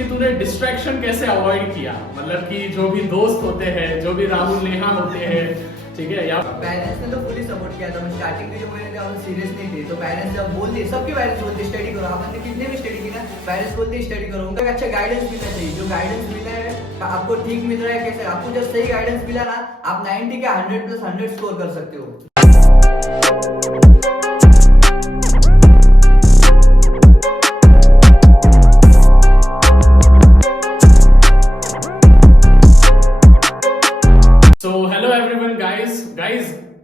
कि तूने डिस्ट्रैक्शन कैसे अवॉइड किया, मतलब कि जो भी दोस्त होते हैं, जो भी राहुल नेहा होते हैं, ठीक है, या पेरेंट्स ने तो फुली सपोर्ट किया था। मैं स्टार्टिंग में जो मैंने कहा सीरियस नहीं थे, तो पेरेंट्स जब बोलते, सबके पेरेंट्स बोलते स्टडी करो, आपने कितने भी स्टडी की ना, पेरेंट्स बोलते स्टडी करो, उनका अच्छा गाइडेंस मिलना चाहिए। जो गाइडेंस मिला है आपको ठीक मिल रहा है कैसे, आपको जब सही गाइडेंस मिला ना, आप 90 के 100+100 स्कोर कर सकते हो।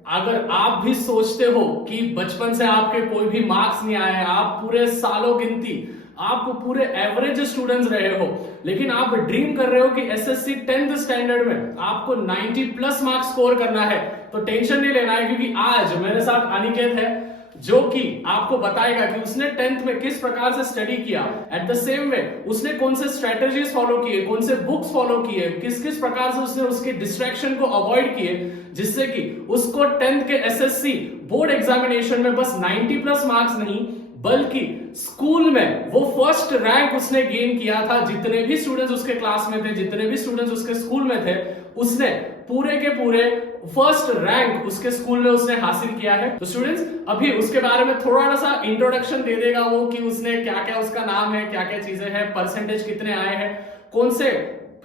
अगर आप भी सोचते हो कि बचपन से आपके कोई भी मार्क्स नहीं आए, आप पूरे सालों गिनती, आप पूरे एवरेज स्टूडेंट्स रहे हो, लेकिन आप ड्रीम कर रहे हो कि एसएससी 10th स्टैंडर्ड में आपको 90+ मार्क्स स्कोर करना है, तो टेंशन नहीं लेना है, क्योंकि आज मेरे साथ अनिकेत है जो कि आपको बताएगा कि उसने 10th में किस प्रकार से स्टडी किया, एट द सेम वे उसने कौन से स्ट्रेटेजीज फॉलो किए, कौन से बुक्स फॉलो किए, किस किस प्रकार से उसने उसके डिस्ट्रैक्शन को अवॉइड किए, जिससे कि उसको 10th के एसएससी बोर्ड एग्जामिनेशन में बस 90+ मार्क्स नहीं, बल्कि स्कूल में वो फर्स्ट रैंक उसने गेन किया था। जितने भी स्टूडेंट्स उसके क्लास में थे, जितने भी स्टूडेंट्स उसके स्कूल में थे, उसने पूरे के पूरे फर्स्ट रैंक उसके स्कूल में उसने हासिल किया है। तो स्टूडेंट्स अभी उसके बारे में थोड़ा सा इंट्रोडक्शन दे देगा वो, कि उसने क्या क्या, उसका नाम है, क्या क्या चीजें हैं, परसेंटेज कितने आए हैं, कौन से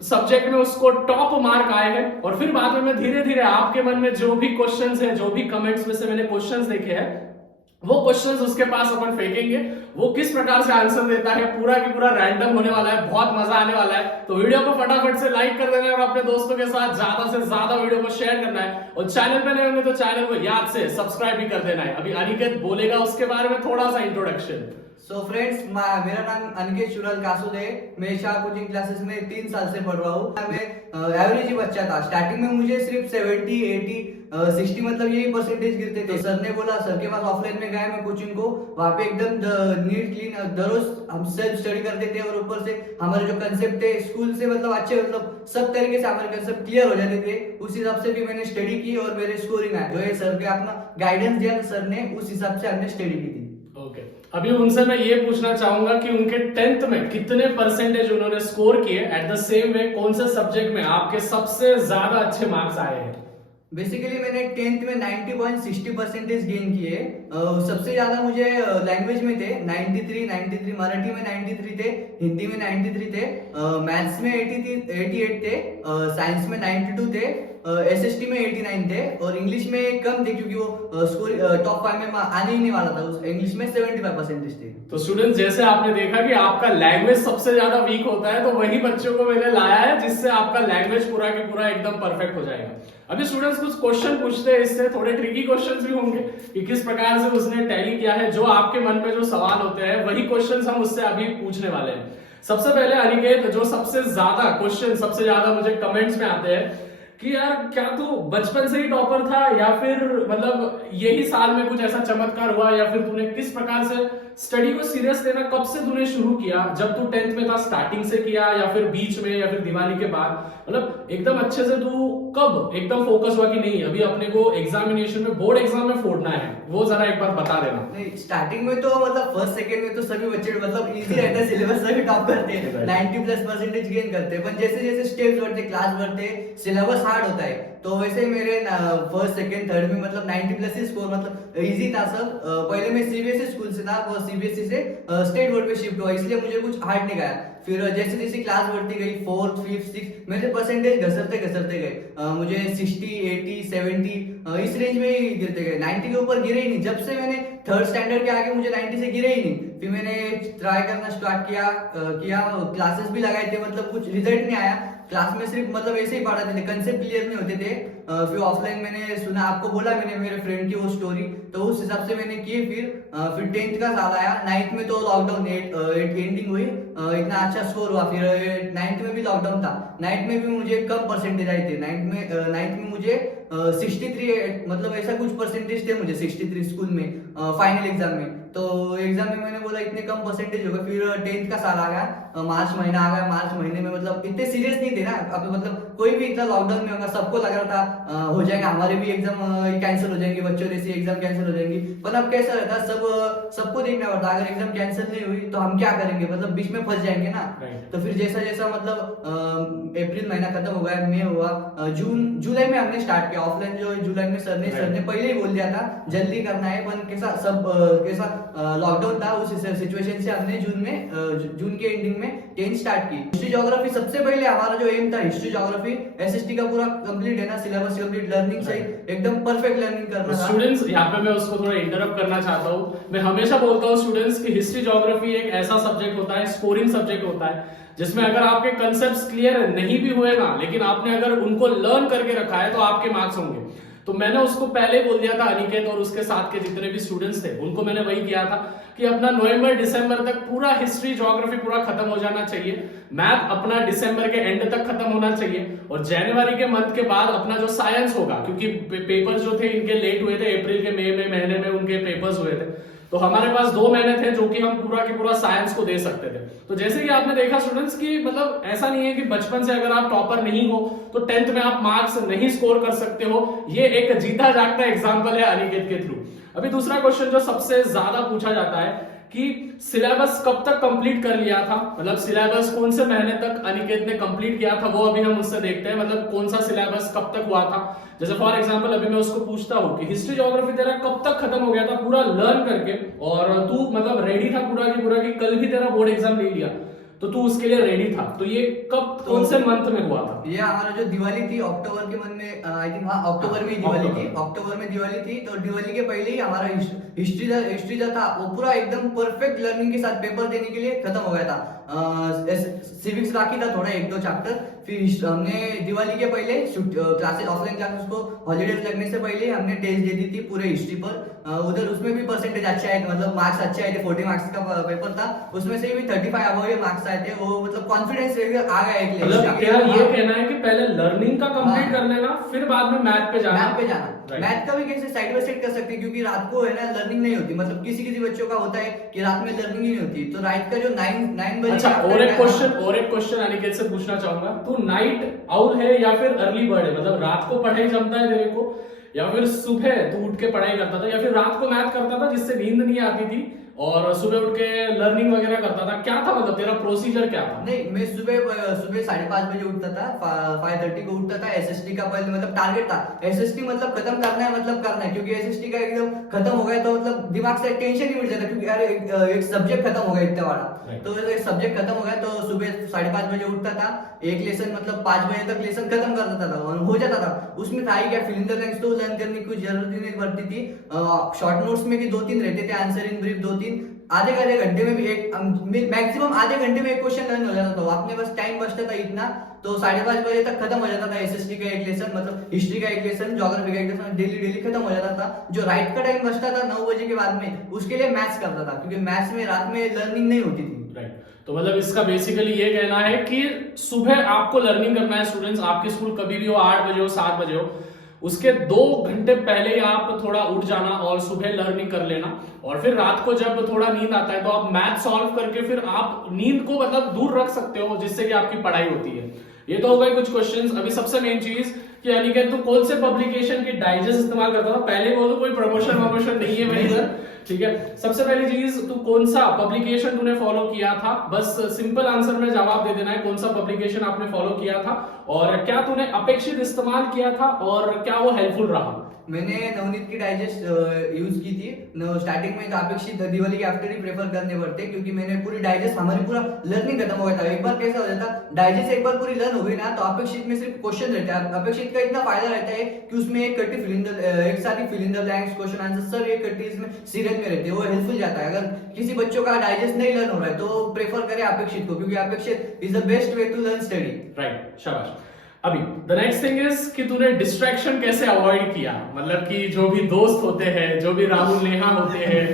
सब्जेक्ट में उसको टॉप मार्क आए हैं, और फिर बाद में मैं धीरे धीरे आपके मन में जो भी क्वेश्चंस है, जो भी कमेंट्स में से मैंने क्वेश्चंस देखे हैं, वो क्वेश्चंस उसके पास अपन फेंकेंगे, वो किस प्रकार से आंसर देता है, पूरा की पूरा रैंडम होने वाला है, बहुत मजा आने वाला है। तो वीडियो को फटाफट से लाइक कर देना है और अपने दोस्तों के साथ ज्यादा से ज्यादा वीडियो को शेयर करना है, और चैनल पे नए होंगे तो चैनल को याद से सब्सक्राइब भी कर देना है। अभी अनिकेत बोलेगा उसके बारे में थोड़ा सा इंट्रोडक्शन। सो फ्रेंड्स, मेरा नाम अनिकेत शुरल कासूद है। मैं शाह कोचिंग क्लासेस में 3 साल से पढ़ रहा हूँ। मैं एवरेज ही बच्चा था। स्टार्टिंग में मुझे सिर्फ 70, 80, 60 मतलब यही परसेंटेज गिरते थे। सर ने बोला, सर के पास ऑफलाइन में गए मैं कोचिंग को, वहाँ पे एकदम नीट क्लीन दररोज हम सेल्फ स्टडी करते थे, और ऊपर से हमारे जो कंसेप्ट थे स्कूल से मतलब अच्छे, मतलब सब तरीके से हमारे कंसेप्ट क्लियर हो जाते थे। उस हिसाब से भी मैंने स्टडी की और मेरे स्कोरिंग आए। जो है सर के अपना गाइडेंस दिया सर ने, उस हिसाब से हमने स्टडी की थी। ओके, अभी उनसे मैं ये पूछना चाहूंगा कि उनके 10th में कितने परसेंटेज उन्होंने स्कोर किए, एट द सेम वे कौन से सब्जेक्ट में आपके सबसे ज्यादा अच्छे मार्क्स आए हैं। बेसिकली मैंने 10th में 90.60% गेन किए। सबसे ज्यादा मुझे लैंग्वेज में थे 93, मराठी में 93 थे, हिंदी में 93 थे, मैथ्स में 88 थे, साइंस में 92 थे, एसएसटी में 89 थे, और इंग्लिश में कम थे क्योंकि वो स्कोर टॉप 5 में आने ही नहीं वाला था। इंग्लिश में 75% थे। तो स्टूडेंट्स, जैसे आपने देखा कि आपका लैंग्वेज सबसे ज्यादा वीक होता है, तो वही बच्चों को मैंने लाया है जिससे आपका लैंग्वेज पूरा की पूरा एकदम परफेक्ट हो जाएगा। अभी स्टूडेंट्स कुछ क्वेश्चन पूछते हैं, इससे थोड़े ट्रिकी क्वेश्चंस भी होंगे कि किस प्रकार से उसने टैली किया है। जो आपके मन में जो सवाल होते हैं वही क्वेश्चंस हम उससे अभी पूछने वाले हैं। सबसे पहले अनिकेत, जो सबसे ज्यादा क्वेश्चन सबसे ज्यादा मुझे कमेंट्स में आते हैं कि यार क्या तू बचपन से ही टॉपर था, या फिर मतलब यही साल में कुछ ऐसा चमत्कार हुआ, या फिर तूने किस प्रकार से स्टडी को सीरियस लेना कब से तूने शुरू किया, जब तू 10th में था स्टार्टिंग से किया, या फिर बीच में, या फिर दिवाली के बाद, मतलब एकदम अच्छे से तू कब एकदम फोकस हुआ कि नहीं अभी अपने को एग्जामिनेशन में, बोर्ड एग्जाम में फोड़ना है, वो जरा एक बार बता देना। नहीं, स्टार्टिंग में तो मतलब फर्स्ट सेकंड में तो सभी बच्चे मतलब इजी रहता है, सिलेबस सभी टॉप करते हैं, 90+% गेन करते हैं, पर जैसे जैसे स्टेप्स बढ़ते, क्लास बढ़ते, सिलेबस हार्ड होता है, तो वैसे मेरे फर्स्ट सेकंड थर्ड में मतलब 90+ ही स्कोर, मतलब इजी था सब। पहले मैं सीबीएसई स्कूल से था, वो सीबीएसई से स्टेट बोर्ड पे शिफ्ट हुआ, इसलिए मुझे कुछ हार्ड नहीं गया। फिर जैसे जैसे क्लास बढ़ती गई, 4th, 5th, 6th, मेरे परसेंटेज घसरते घसरते गए। मुझे 60, 80, 70 इस रेंज में ही गिरते गए, 90 के ऊपर गिरे ही नहीं। जब से मैंने 3rd स्टैंडर्ड के आगे मुझे 90 से गिरे ही नहीं। फिर मैंने ट्राई करना स्टार्ट किया, क्लासेस भी लगाए थे, मतलब कुछ रिजल्ट नहीं आया। क्लास में सिर्फ मतलब ऐसे ही पढ़ाते थे, कंसेप्ट क्लियर नहीं होते थे। फिर ऑफलाइन मैंने सुना, आपको बोला मैंने मेरे फ्रेंड की वो स्टोरी, तो उस हिसाब से मैंने किए। फिर 10th का साल आया, 9th में तो लॉकडाउन एंडिंग हुई, इतना अच्छा स्कोर हुआ। फिर 9th में भी लॉकडाउन था, 9th में भी मुझे कम परसेंटेज आए थे। 9th में मुझे 63, मतलब ऐसा कुछ परसेंटेज थे मुझे 63 स्कूल में फाइनल एग्जाम में। तो एग्जाम में मैंने बोला इतने कम परसेंटेज हो गए। फिर 10th का साल आ गया, मार्च महीना आ गया। मार्च महीने में मतलब इतने सीरियस नहीं थे ना, अब मतलब कोई भी इतना लॉकडाउन में होगा, सबको लग रहा था हो जाएगा, हमारे भी एग्जाम कैंसिल हो जाएंगे, बच्चों जैसी एग्जाम कैंसिल हो जाएंगी। पर अब कैसा रहता है, सबको देखना पड़ता, अगर एग्जाम कैंसिल नहीं हुई तो हम क्या करेंगे, मतलब बीच में फंस जाएंगे ना। तो फिर जैसा जैसा मतलब अप्रैल महीना खत्म हो गया, मई हुआ, जुलाई में हमने स्टार्ट किया ऑफलाइन। जो जुलाई में सर ने पहले ही बोल दिया था जल्दी करना है, पर कैसा लॉकडाउन था, उस सिचुएशन से हमने जून के एंडिंग में 10 स्टार्ट की। हिस्ट्री ज्योग्राफी सबसे पहले हमारा जो एम था, हिस्ट्री ज्योग्राफी एसएसटी का पूरा कंप्लीट है ना, सिलेबस कंप्लीट, लर्निंग से एकदम परफेक्ट लर्निंग करना था। स्टूडेंट्स, यहाँ पे मैं उसको थोड़ा इंटरप्ट करना चाहता हूँ। मैं हमेशा बोलता हूँ स्टूडेंट्स की हिस्ट्री ज्योग्राफी एक ऐसा सब्जेक्ट होता है, स्कोरिंग सब्जेक्ट होता है, जिसमें अगर आपके कंसेप्ट्स क्लियर नहीं भी हुए ना, लेकिन आपने अगर उनको लर्न करके रखा है तो आपके मार्क्स होंगे। तो मैंने उसको पहले बोल दिया था, अनिकेत और उसके साथ के जितने भी स्टूडेंट्स थे उनको मैंने वही किया था कि अपना नवंबर दिसंबर तक पूरा हिस्ट्री ज्योग्राफी पूरा खत्म हो जाना चाहिए, मैथ अपना दिसंबर के एंड तक खत्म होना चाहिए, और जनवरी के मंथ के बाद अपना जो साइंस होगा, क्योंकि पेपर्स जो थे इनके लेट हुए थे, अप्रैल के मई में महीने में उनके पेपर्स हुए थे, तो हमारे पास 2 महीने थे जो कि हम पूरा के पूरा साइंस को दे सकते थे। तो जैसे कि आपने देखा स्टूडेंट्स की मतलब ऐसा नहीं है कि बचपन से अगर आप टॉपर नहीं हो तो 10th में आप मार्क्स नहीं स्कोर कर सकते हो। ये एक जीता जागता एग्जांपल है अनिकेत के थ्रू। अभी दूसरा क्वेश्चन जो सबसे ज्यादा पूछा जाता है कि सिलेबस कब तक कंप्लीट कर लिया था, मतलब सिलेबस कौन से महीने तक अनिकेत ने कंप्लीट किया था, वो अभी हम उससे देखते हैं, मतलब कौन सा सिलेबस कब तक हुआ था। जैसे फॉर एग्जांपल अभी मैं उसको पूछता हूँ कि हिस्ट्री ज्योग्राफी तेरा कब तक खत्म हो गया था पूरा लर्न करके, और तू मतलब रेडी था पूरा की कल भी तेरा बोर्ड एग्जाम ले लिया, तो तू उसके लिए रेडी था, तो ये कब कौन से मंथ में हुआ था? ये हमारा जो दिवाली थी अक्टूबर के मंथ में, आई थिंक हाँ अक्टूबर में दिवाली थी, अक्टूबर में दिवाली थी। तो दिवाली के पहले ही हमारा हिस्ट्री जो था वो पूरा एकदम परफेक्ट लर्निंग के साथ पेपर देने के लिए खत्म हो गया था। सिविक्स बाकी था थोड़ा 1-2 चैप्टर। फिर हमने दिवाली के पहले क्लासेस, ऑफलाइन क्लासेस को हॉलीडेज लगने से पहले हमने टेस्ट दे दी थी पूरे हिस्ट्री पर। उधर उसमें भी परसेंटेज अच्छे आए, मतलब मार्क्स अच्छे आए थे, 40 मार्क्स का पेपर था, उसमें से भी 35 अबव मार्क्स आए थे। वो मतलब कॉन्फिडेंस आ गया एक मतलब क्या ये कहना है कि पहले लर्निंग का कंप्लीट कर लेना, फिर बाद में मैथ पे जाना। मैथ का भी कैसे साइड बाय साइड कर सकते हैं, क्योंकि रात को है ना लर्निंग नहीं होती, मतलब किसी बच्चों का होता है कि रात में लर्निंग ही नहीं होती, तो रात का जो 9 बजे। अच्छा, और एक क्वेश्चन अनिकेत से पूछना चाहूंगा, तू नाइट आउल है या फिर अर्ली बर्ड है, मतलब रात को पढ़ाई जमता है तेरे को, या फिर सुबह तू उठ के पढ़ाई करता था, या फिर रात को मैथ करता था जिससे नींद नहीं आती थी और सुबह उठ के लर्निंग वगैरह करता था? क्या था मतलब तेरा प्रोसीजर क्या था? नहीं, मैं सुबह 5:30 बजे उठता था, 5:30 को उठता था। एसएसटी का पहले मतलब टारगेट था, एसएसटी मतलब खत्म करना है, मतलब करना है, क्योंकि एसएसटी का एकदम खत्म हो गया तो मतलब दिमाग से टेंशन ही मिट जाता, क्योंकि यार एक सब्जेक्ट खत्म हो गया इतना बड़ा। तो एक सब्जेक्ट खत्म हो गया तो सुबह 5:30 बजे उठता था, एक लेसन मतलब 5 बजे तक लेसन खत्म कर देता था, हो जाता था। उसमें था ही क्या, फिल इन द ब्लैंक्स तो लर्न करने की कुछ जरूरत ही नहीं पड़ती थी। शॉर्ट नोट्स में भी 2-3 रहते थे, आंसर इन ब्रीफ 2-3, आधे घंटे में भी मैक्सिमम आधे घंटे में एक क्वेश्चन लर्न हो जाता था। अपने पास टाइम बचता था इतना, तो 5:30 बजे तक खत्म हो जाता था एसएसटी का एक लेसन, मतलब हिस्ट्री का एक लेसन, ज्योग्राफी का एक लेसन, डेली खत्म हो जाता था। जो राइट का टाइम बचता था 9 बजे के बाद में, उसके लिए मैथ्स करता था, क्योंकि मैथ्स में रात में लर्निंग नहीं होती थी। राइट, तो मतलब इसका बेसिकली ये कहना है कि सुबह आपको लर्निंग करना है स्टूडेंट्स, आपके स्कूल कभी भी हो, 8 बजे हो, 7 बजे हो, उसके 2 घंटे पहले ही आप थोड़ा उठ जाना और सुबह लर्निंग कर लेना, और फिर रात को जब थोड़ा नींद आता है तो आप मैथ सॉल्व करके फिर आप नींद को मतलब दूर रख सकते हो, जिससे कि आपकी पढ़ाई होती है। ये तो हो गए कुछ क्वेश्चंस। अभी सबसे मेन चीज कि अनिकेत तू कौन से पब्लिकेशन की डाइजेस्ट इस्तेमाल करता था? पहले बोलो, कोई प्रमोशन नहीं है मेरी इधर, ठीक है। सबसे पहली चीज, तू कौन सा पब्लिकेशन तूने फॉलो किया था? बस सिंपल आंसर में जवाब दे देना है, कौन सा पब्लिकेशन आपने फॉलो किया था और क्या तूने अपेक्षित इस्तेमाल किया था और क्या वो हेल्पफुल रहा? मैंने नवनीत की डाइजेस्ट यूज की थी। स्टार्टिंग में तो अपेक्षित दिवाली के आफ्टर ही प्रेफर करने पड़ते, क्योंकि मैंने पूरी डाइजेस्ट, हमारी पूरा लर्निंग खत्म हो गया था। एक बार कैसा हो जाता, डाइजेस्ट एक बार पूरी लर्न हो गई ना, तो अपेक्षित में सिर्फ क्वेश्चन रहता है। अपेक्षित का इतना फायदा रहता है कि उसमें एक साथ ही fill in the blanks, question answer सब एक कट्टी इसमें सीरियल में रहते हैं, वो हेल्पफुल जाता है। अगर किसी बच्चों का डाइजेस्ट नहीं लर्न हो रहा है तो प्रेफर करें अपेक्षित को, क्योंकि अपेक्षित is the best way to learn study. Right, शाबाश। अभी द नेक्स्ट थिंग इज कि तूने डिस्ट्रैक्शन कैसे अवॉइड किया, मतलब कि जो भी दोस्त होते हैं, जो भी राहुल नेहा होते हैं,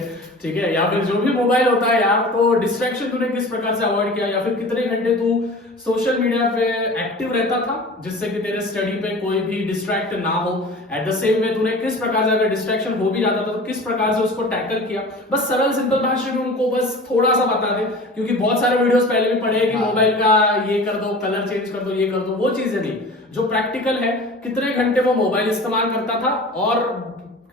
ठीक है, या फिर जो भी मोबाइल होता है यार, तो डिस्ट्रैक्शन तूने किस प्रकार से अवॉइड किया, या फिर कितने घंटे तू सोशल मीडिया पे एक्टिव रहता था जिससे कि तेरे स्टडी पे कोई भी डिस्ट्रैक्ट ना हो। एट द सेम वे तूने किस प्रकार से अगर डिस्ट्रैक्शन हो भी जाता था तो किस प्रकार से उसको टैकल किया, बस सरल सिंपल भाषा में उनको बस थोड़ा सा बता दे, क्योंकि बहुत सारे वीडियोस पहले भी पढ़े कि मोबाइल का ये कर दो, कलर चेंज कर दो, ये कर दो, वो चीजें नहीं। जो प्रैक्टिकल है, कितने घंटे वो मोबाइल इस्तेमाल करता था और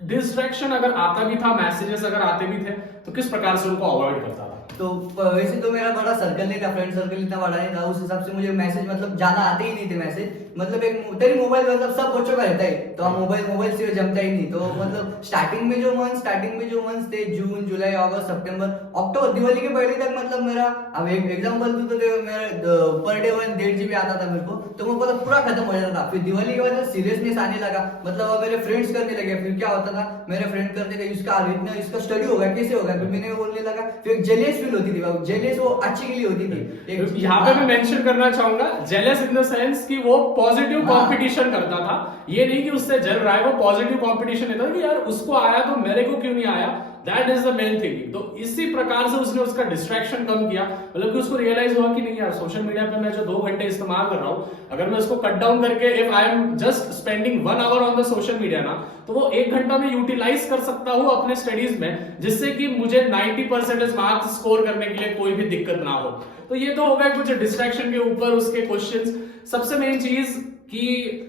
डिस्ट्रैक्शन अगर आता भी था, मैसेजेस अगर आते भी थे तो किस प्रकार से उनको अवॉइड करता था। तो वैसे तो मेरा बड़ा सर्कल नहीं था, फ्रेंड सर्कल इतना बड़ा नहीं था, उस हिसाब से मुझे मैसेज मतलब ज्यादा आते ही नहीं थे मैसेज। मतलब एक तेरी मोबाइल मतलब सब बच्चों का रहता है, तो हम मोबाइल से जमता ही नहीं। तो मतलब स्टार्टिंग में जो मंथ्स थे, जून जुलाई अगस्त सितंबर अक्टूबर, दिवाली के पहले तक मतलब मेरा, अब एक एग्जांपल दूं तो मेरा पर डे 1.5 GB आता था मेरे को, तो वो मतलब पूरा खत्म हो जाता था। फिर दिवाली के बाद सीरियसनेस आने लगा, मतलब अब मेरे फ्रेंड्स करने लगे। फिर क्या होता था, मेरे फ्रेंड करते थे इसका स्टडी होगा, कैसे होगा, फिर मैंने बोलने लगा। फिर जेलियस फील होती थी, जेलियस वो अच्छी के लिए होती थी। यहाँ पे मैं मेंशन करना चाहूंगा, जेलस इन द सेंस कि वो पॉजिटिव कंपटीशन करता था, ये नहीं कि उससे जल रहा है, वो पॉजिटिव कंपटीशन रहता था कि यार उसको आया तो मेरे को क्यों नहीं आया। That is the main thing. तो इसी प्रकार से उसने उसका डिस्ट्रैक्शन कम किया, मतलब कि उसको रियलाइज हुआ कि नहीं यार, सोशल मीडिया पे मैं जो 2 घंटे इस्तेमाल कर रहा हूं, अगर मैं उसको कट डाउन करके if I am just spending 1 hour on the social media ना, तो वो 1 घंटा में यूटिलाइज कर सकता हूं अपने स्टडीज में, जिससे कि मुझे 90% मार्क्स स्कोर करने के लिए कोई भी दिक्कत ना हो। तो ये तो हो गया कुछ डिस्ट्रैक्शन के ऊपर उसके क्वेश्चंस। सबसे मेन चीज कि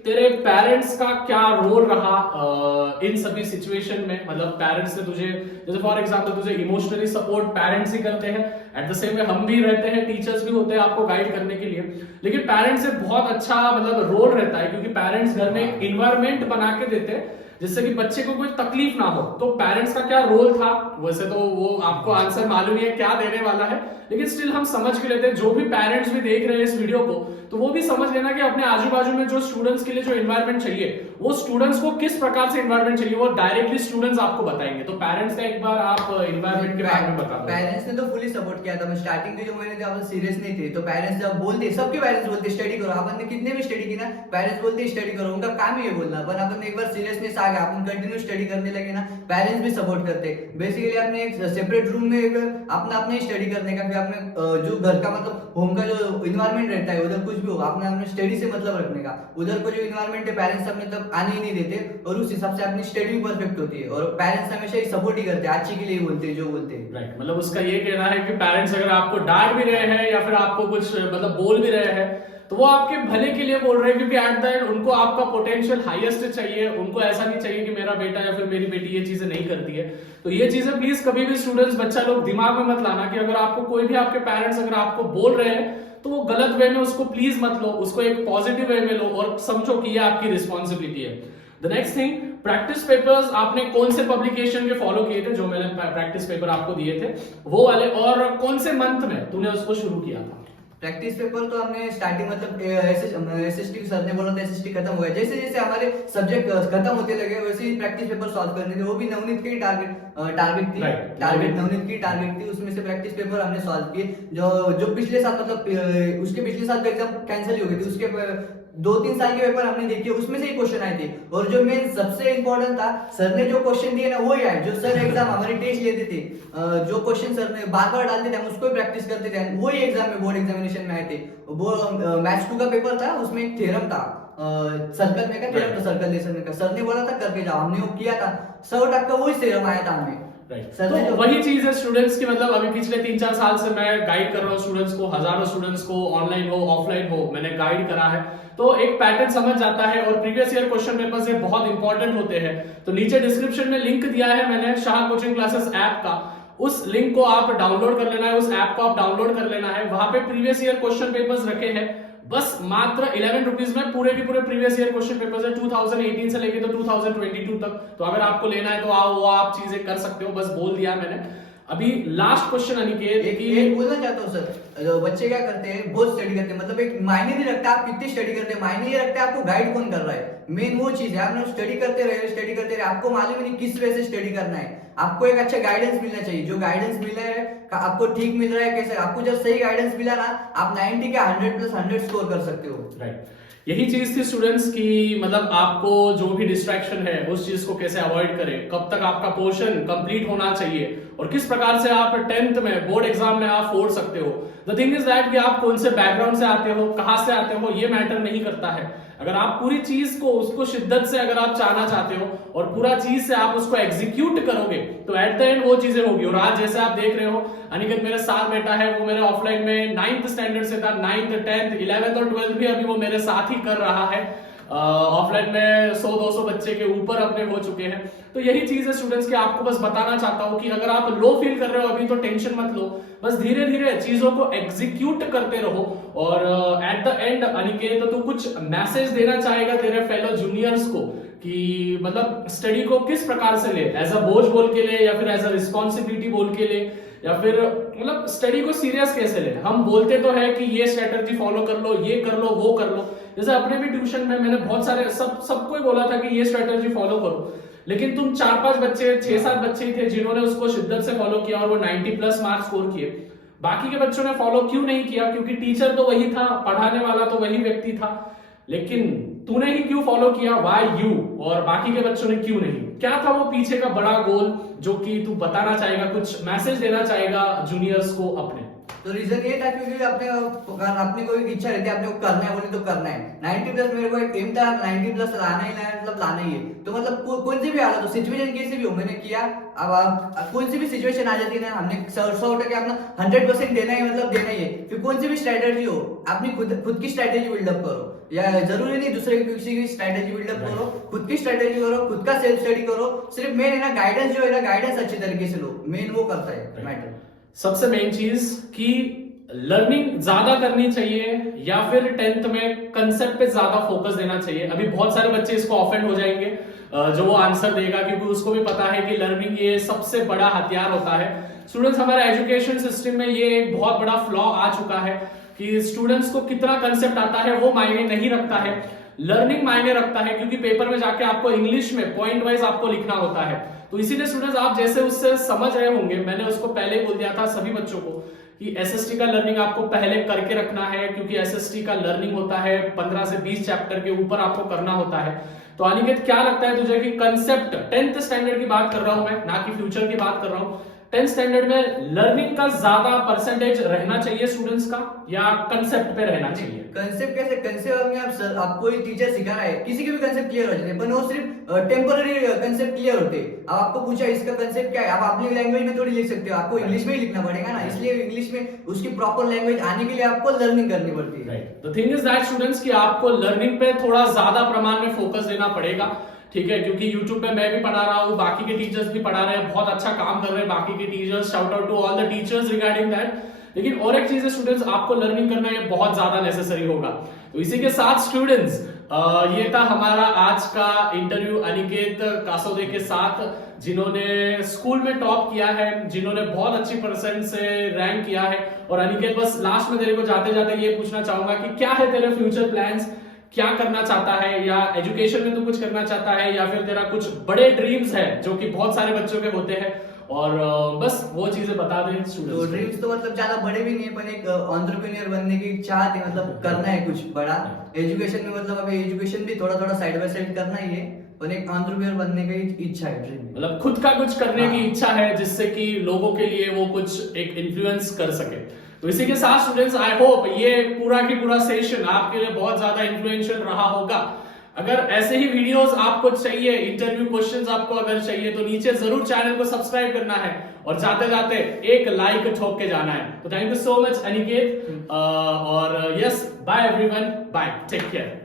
तेरे पेरेंट्स का क्या रोल रहा इन सभी सिचुएशन में, मतलब पेरेंट्स ने तुझे, जैसे फॉर एग्जांपल तुझे इमोशनली सपोर्ट पेरेंट्स ही करते हैं, एट द सेम वे हम भी रहते हैं, टीचर्स भी होते हैं आपको गाइड करने के लिए, लेकिन पेरेंट्स से बहुत अच्छा मतलब रोल रहता है, क्योंकि पेरेंट्स घर में एक इन्वायरमेंट बना के देते हैं जिससे कि बच्चे को कोई तकलीफ ना हो। तो पेरेंट्स का क्या रोल था, वैसे तो वो आपको आंसर मालूम ही है क्या देने वाला है, लेकिन स्टिल हम समझ के लेते हैं। जो भी पेरेंट्स भी देख रहे हैं इस वीडियो को, तो वो भी समझ लेना कि अपने आजू बाजू में जो स्टूडेंट्स के लिए जो इन्वायरमेंट चाहिए, वो स्टूडेंट्स को किस प्रकार से इन्वायरमेंट चाहिए, वो डायरेक्टली स्टूडेंट्स आपको बताएंगे। तो पेरेंट्स का एक बार आप इन्वायरमेंट के बारे में बता दो। पेरेंट्स ने तो फुली सपोर्ट किया था। मैं स्टार्टिंग के जो महीने थे आप सीरियस नहीं थे, तो पेरेंट्स जब बोलते, सबके पेरेंट्स बोलते स्टडी करो, अपन ने कितने भी स्टडी की ना, पेरेंट्स बोलते स्टडी करो, उनका काम ही है बोलना। पर अपन एक बार सीरियसनेस आ गया, अपन कंटिन्यू स्टडी करने लगे ना, पेरेंट्स भी सपोर्ट करते। बेसिकली आपने एक सेपरेट रूम में अपना अपने स्टडी करने का, फिर आपने जो घर का मतलब होम का जो इन्वायरमेंट रहता है, उधर कुछ भी होगा आपने अपने स्टडी से मतलब रखने का। उधर को जो इन्वायरमेंट है पेरेंट्स अपने तब आने ही नहीं देते, और उस हिसाब से अपनी स्टडी परफेक्ट होती है। और पेरेंट्स हमेशा ही सपोर्ट ही करते हैं, अच्छी के लिए बोलते हैं जो बोलते हैं। राइट, मतलब उसका ये कहना है कि पेरेंट्स अगर आपको डांट भी रहे हैं या फिर आपको कुछ मतलब बोल भी रहे हैं, तो वो आपके भले के लिए बोल रहे हैं, क्योंकि एट द एंड उनको आपका पोटेंशियल हाईएस्ट चाहिए। उनको ऐसा नहीं चाहिए कि मेरा बेटा या फिर मेरी बेटी ये चीजें नहीं करती है। तो ये चीजें प्लीज कभी भी स्टूडेंट्स, बच्चा लोग दिमाग में मत लाना कि अगर आपको कोई भी आपके पेरेंट्स अगर आपको बोल रहे हैं तो वो गलत वे में उसको प्लीज मत लो, उसको एक पॉजिटिव वे में लो और समझो कि ये आपकी रिस्पॉन्सिबिलिटी है। The next thing, practice papers आपने कौन से पब्लिकेशन के फॉलो किए थे, जो मैंने प्रैक्टिस पेपर आपको दिए थे वो वाले, और कौन से मंथ में तूने उसको शुरू किया था? प्रैक्टिस पेपर तो हमने स्टार्टिंग मतलब एसएसटी सर ने बोला था एसएसटी खत्म हो गया, जैसे जैसे हमारे सब्जेक्ट खत्म होते लगे वैसे ही प्रैक्टिस पेपर सॉल्व करने थे। वो भी नवनीत की टारगेट थी, नवनीत की टारगेट थी, उसमें से प्रैक्टिस पेपर हमने सॉल्व किए। जो पिछले साल मतलब उसके पिछले साल का एग्जाम कैंसिल हो गई थी, उसके 2-3 साल के पेपर हमने देखे, उसमें से ही क्वेश्चन आए थे। और जो मेन सबसे इंपॉर्टेंट था, सर ने जो क्वेश्चन दिए ना वही आए, जो सर एग्जाम हमारे टेस्ट लेते थे, जो क्वेश्चन सर ने बार बार डालते थे हम उसको प्रैक्टिस करते थे, वही एग्जाम में बोर्ड एग्जामिनेशन में आए थे। वो मैथ्स 2 का पेपर था, उसमें एक थ्योरम था, सर्कल में का थ्योरम था, सर्कलेशन का। सर ने बोला था करके जाओ, हमने वो किया था, 100% वही थ्योरम आया था हमें। तो वही चीज है स्टूडेंट्स की, मतलब अभी पिछले 3-4 साल से मैं गाइड कर रहा हूँ स्टूडेंट्स को, हजारों स्टूडेंट्स को, ऑनलाइन हो ऑफलाइन हो, मैंने गाइड करा है, तो एक पैटर्न समझ जाता है। और प्रीवियस ईयर क्वेश्चन पेपर्स ये बहुत इंपॉर्टेंट होते हैं। तो नीचे डिस्क्रिप्शन में लिंक दिया है मैंने शाह कोचिंग क्लासेस ऐप का, उस लिंक को आप डाउनलोड कर लेना है, उस ऐप को आप डाउनलोड कर लेना है। वहां पे प्रीवियस ईयर क्वेश्चन पेपर्स रखे हैं, बस मात्र 11 रुपीज में पूरे के पूरे प्रीवियस ईयर क्वेश्चन पेपर्स है 2018 से लेके तो 2022 तक। तो अगर आपको लेना है तो आप चीजें कर सकते हो, बस बोल दिया मैंने। अभी लास्ट क्वेश्चन अनिकेत, एक बोलना चाहता हूँ सर, बच्चे क्या करते हैं, बहुत स्टडी करते हैं, मतलब एक मायने नहीं रखता आप कितनी स्टडी करते हैं, मायने ये रखता है आपको गाइड कौन कर रहा है। मेन वो चीज है, आपने स्टडी करते रहे, आपको मालूम नहीं किस वे से स्टडी करना है। आपको एक अच्छा गाइडेंस मिलना चाहिए, जो गाइडेंस मिला है आपको ठीक मिल रहा है कैसे, आपको जब सही गाइडेंस मिला ना, आप 90 के 100+100 स्कोर कर सकते हो। राइट, यही चीज थी स्टूडेंट्स की, मतलब आपको जो भी डिस्ट्रैक्शन है उस चीज को कैसे अवॉइड करें, कब तक आपका पोर्शन कंप्लीट होना चाहिए और किस प्रकार से आप 10th में बोर्ड एग्जाम में आप फोड़ सकते हो। द थिंग इज दैट कि आप कौन से बैकग्राउंड से आते हो, कहां से आते हो, ये मैटर नहीं करता है। अगर आप पूरी चीज को उसको शिद्दत से अगर आप चाहना चाहते हो और पूरा चीज से आप उसको एग्जीक्यूट करोगे तो एट द एंड वो चीजें होगी। और आज जैसे आप देख रहे हो अनिकेत मेरे साथ बैठा है, वो मेरे ऑफलाइन में 9th स्टैंडर्ड से था, 9th 10th 11th और 12th भी अभी वो मेरे साथ ही कर रहा है। ऑफलाइन में 100-200 बच्चे के ऊपर अपने हो चुके हैं। तो यही चीज है स्टूडेंट्स की, आपको बस बताना चाहता हूं कि अगर आप लो फील कर रहे हो अभी तो टेंशन मत लो, बस धीरे धीरे चीजों को एग्जीक्यूट करते रहो। और एट द एंड अनिकेत तो तू कुछ मैसेज देना चाहेगा तेरे फेलो जूनियर्स को कि मतलब स्टडी को किस प्रकार से ले, एज अ बोझ बोल के ले या फिर एज अ रिस्पॉन्सिबिलिटी बोल के ले, या फिर मतलब स्टडी को सीरियस कैसे ले। हम बोलते तो है कि ये स्ट्रेटजी फॉलो कर लो, ये कर लो, वो कर लो। जैसे अपने भी ट्यूशन में मैंने बहुत सारे सबको ही बोला था कि ये स्ट्रेटजी फॉलो करो, लेकिन तुम 4-5 बच्चे 6-7 बच्चे थे जिन्होंने उसको शिद्दत से फॉलो किया और वो 90+ मार्क्स स्कोर किए। बाकी के बच्चों ने फॉलो क्यों नहीं किया? क्योंकि टीचर तो वही था, पढ़ाने वाला तो वही व्यक्ति था, लेकिन तूने ही क्यों फॉलो किया? Why you? और बाकी के बच्चों ने क्यों नहीं? क्या था वो पीछे का बड़ा गोल जो कि तू बताना चाहेगा, कुछ मैसेज देना चाहेगा जूनियर्स को अपने? तो रीजन ये था क्योंकि अपने कोई इच्छा रहती है, अपने को करना है बोले तो करना है। 90+ मेरे को एक एम था, 90+ लाना ही मतलब लाना ही है। तो मतलब कौन सी भी हालत हो, सिचुएशन कैसी भी हो, मैंने किया। अब आप कोई सी भी सिचुएशन आ जाती है ना, हमने 100% अपना 100% देना ही मतलब देना ही है। फिर कौन सी भी स्ट्रेटेजी हो, अपनी खुद की स्ट्रेटेजी बिल्डअप करो, या जरूरी नहीं दूसरे की किसी की स्ट्रेटेजी बिल्डअप करो, खुद की स्ट्रेटेजी करो, खुद का सेल्फ स्टडी करो। सिर्फ मेन है ना गाइडेंस, जो है ना गाइडेंस अच्छी तरीके से लो, मेन वो करता है मैटर। सबसे मेन चीज कि लर्निंग ज्यादा करनी चाहिए या फिर 10th में कंसेप्ट पे ज्यादा फोकस देना चाहिए। अभी बहुत सारे बच्चे इसको ऑफेंड हो जाएंगे जो वो आंसर देगा, क्योंकि उसको भी पता है कि लर्निंग ये सबसे बड़ा हथियार होता है। स्टूडेंट्स, हमारे एजुकेशन सिस्टम में ये एक बहुत बड़ा फ्लॉ आ चुका है कि स्टूडेंट्स को कितना कंसेप्ट आता है वो मायने नहीं रखता है, लर्निंग मायने रखता है। क्योंकि पेपर में जाके आपको इंग्लिश में पॉइंट वाइज आपको लिखना होता है। तो इसीलिए स्टूडेंट्स आप जैसे उससे समझ रहे होंगे, मैंने उसको पहले बोल दिया था सभी बच्चों को कि एसएसटी का लर्निंग आपको पहले करके रखना है, क्योंकि एसएसटी का लर्निंग होता है 15 से 20 चैप्टर के ऊपर आपको करना होता है। तो अनिकेत क्या लगता है तुझे कि कंसेप्ट 10th स्टैंडर्ड की बात कर रहा हूं मैं, ना कि फ्यूचर की बात कर रहा हूं, 10th स्टैंडर्ड में लर्निंग का ज्यादा परसेंटेज रहना चाहिए स्टूडेंट्स का या कंसेप्ट पे रहना चाहिए? कंसेप्ट कैसे? कंसेप्ट में आप कोई टीचर सिखा रहा है, किसी के भी कंसेप्ट क्लियर हो जाते हैं, पर वो सिर्फ टेम्पररी कंसेप्ट क्लियर होते हैं। अब आपको पूछा इसका कंसेप्ट क्या है, आप अपनी लैंग्वेज में थोड़ी लिख सकते हो, आपको इंग्लिश में ही लिखना पड़ेगा ना, इसलिए इंग्लिश में उसकी प्रॉपर लैंग्वेज आने के लिए आपको लर्निंग करनी पड़ती है। Right. The thing is that students कि आपको लर्निंग पे थोड़ा ज्यादा प्रमाण में फोकस देना पड़ेगा, ठीक है? क्योंकि YouTube पे मैं भी पढ़ा रहा हूँ, बाकी के टीचर्स भी पढ़ा रहे हैं, बहुत अच्छा काम कर रहे हैं बाकी के teachers, shout out to all the teachers regarding that. लेकिन और एक चीज है स्टूडेंट्स, आपको लर्निंग करना ये बहुत ज्यादा नेसेसरी होगा। तो इसी के साथ स्टूडेंट्स ये था हमारा आज का इंटरव्यू अनिकेत कासोदे के साथ, जिन्होंने स्कूल में टॉप किया है, जिन्होंने बहुत अच्छी परसेंट से रैंक किया है। और अनिकेत, बस लास्ट में तेरे को जाते जाते ये पूछना चाहूंगा कि क्या है तेरे फ्यूचर प्लान्स, क्या करना चाहता है, या एजुकेशन में तू कुछ करना चाहता है, या फिर तेरा कुछ बड़े ड्रीम्स है जो कि बहुत सारे बच्चों के होते हैं? और बस वो चीजें बता दें स्टूडेंट्स। तो ड्रीम्स तो मतलब ज्यादा बड़े भी नहीं है, पर एक एंटरप्रेन्योर बनने की चाहत है, मतलब करना है कुछ बड़ा। एजुकेशन में मतलब अभी एजुकेशन भी थोड़ा थोड़ा साइड बाय साइड करना ही है, पर एक एंटरप्रेन्योर बनने की इच्छा है, ड्रीम। मतलब खुद का कुछ करने की इच्छा है जिससे कि लोगों के लिए वो कुछ एक इन्फ्लुएंस कर सके। तो इसी के साथ स्टूडेंट्स, आई होप ये पूरा की पूरा सेशन आपके लिए बहुत ज्यादा इन्फ्लुएंशियल रहा होगा। अगर ऐसे ही वीडियोस आपको चाहिए, इंटरव्यू क्वेश्चंस आपको अगर चाहिए, तो नीचे जरूर चैनल को सब्सक्राइब करना है और जाते जाते एक लाइक ठोक के जाना है। तो thank you so much Aniket, और yes, bye everyone, bye, take care.